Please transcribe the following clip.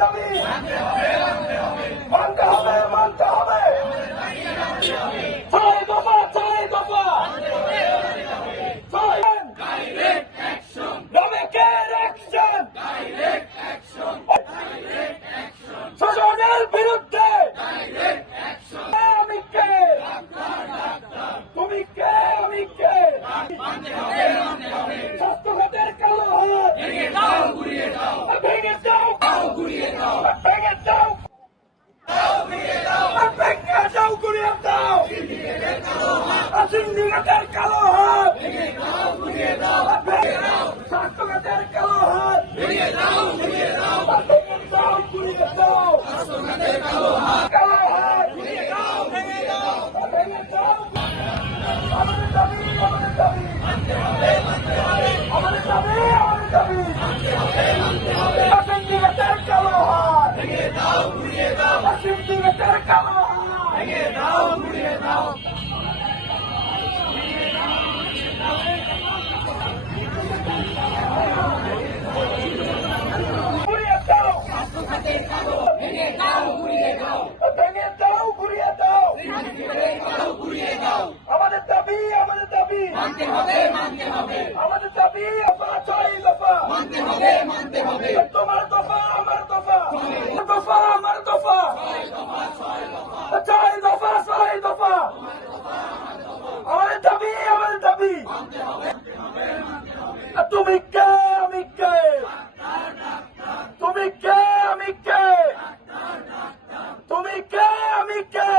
দাবি মানতে হবে, মানতে হবে। ছয় দফা, ছয় দফা, রমেকের অ্যাকশন, শোষণের বিরুদ্ধে আমি কে, তুমি কে, আমি কে, স্বাস্থ্য খাতের কালো হাত ভেঙে দাও, ঘুরিয়ে দাও, ভেঙে দাও, ঘুরিয়ে দাও, ভেঙে দাও, ভেঙে দাও, ঘুরিয়ে দাও, সিন্ডিকেটের কালো হাত ভেঙে দাও, ঘুরিয়ে দাও, স্বাস্থ্য খাতের কালো হাত ভেঙে দাও, ঘুরিয়ে দাও, ভেঙে দাও, ঘুরিয়ে দাও, স্বাস্থ্য খাতের কালো হাত ভেঙে দাও, ভেঙে দাও, ভেঙে দাও। আমাদের দাবি, আমাদের দাবি মানতে হবে, মানতে হবে, আমাদের দাবি, আমাদের দাবি মানতে হবে, মানতে হবে। সিন্ডিকেটের কালো হাত ভেঙে দাও, ঘুরিয়ে দাও, সিন্ডিকেটের কালো হাত ভেঙে দাও, ঘুরিয়ে দাও। ঘুরিয়ে দাও, স্বাস্থ্য খাতের কালো ভেঙে দাও, ঘুরিয়ে দাও, ভেঙে দাও, ঘুরিয়ে দাও, ঘুরিয়ে দাও। আমাদের দাবি, আমাদের দাবি মানতে হবে, মানতে হবে, আমাদের দাবি ছয় দফা মানতে হবে, মানতে হবে। তোমার দফা, আমার দফা, দফা, আমার দফা, ছয় দফা, ছয় দফা, আমাদের দাবি, আমাদের দাবি তুমি কে, আমি কে, তুমি কে, আমি কে, তুমি কে, আমি কে।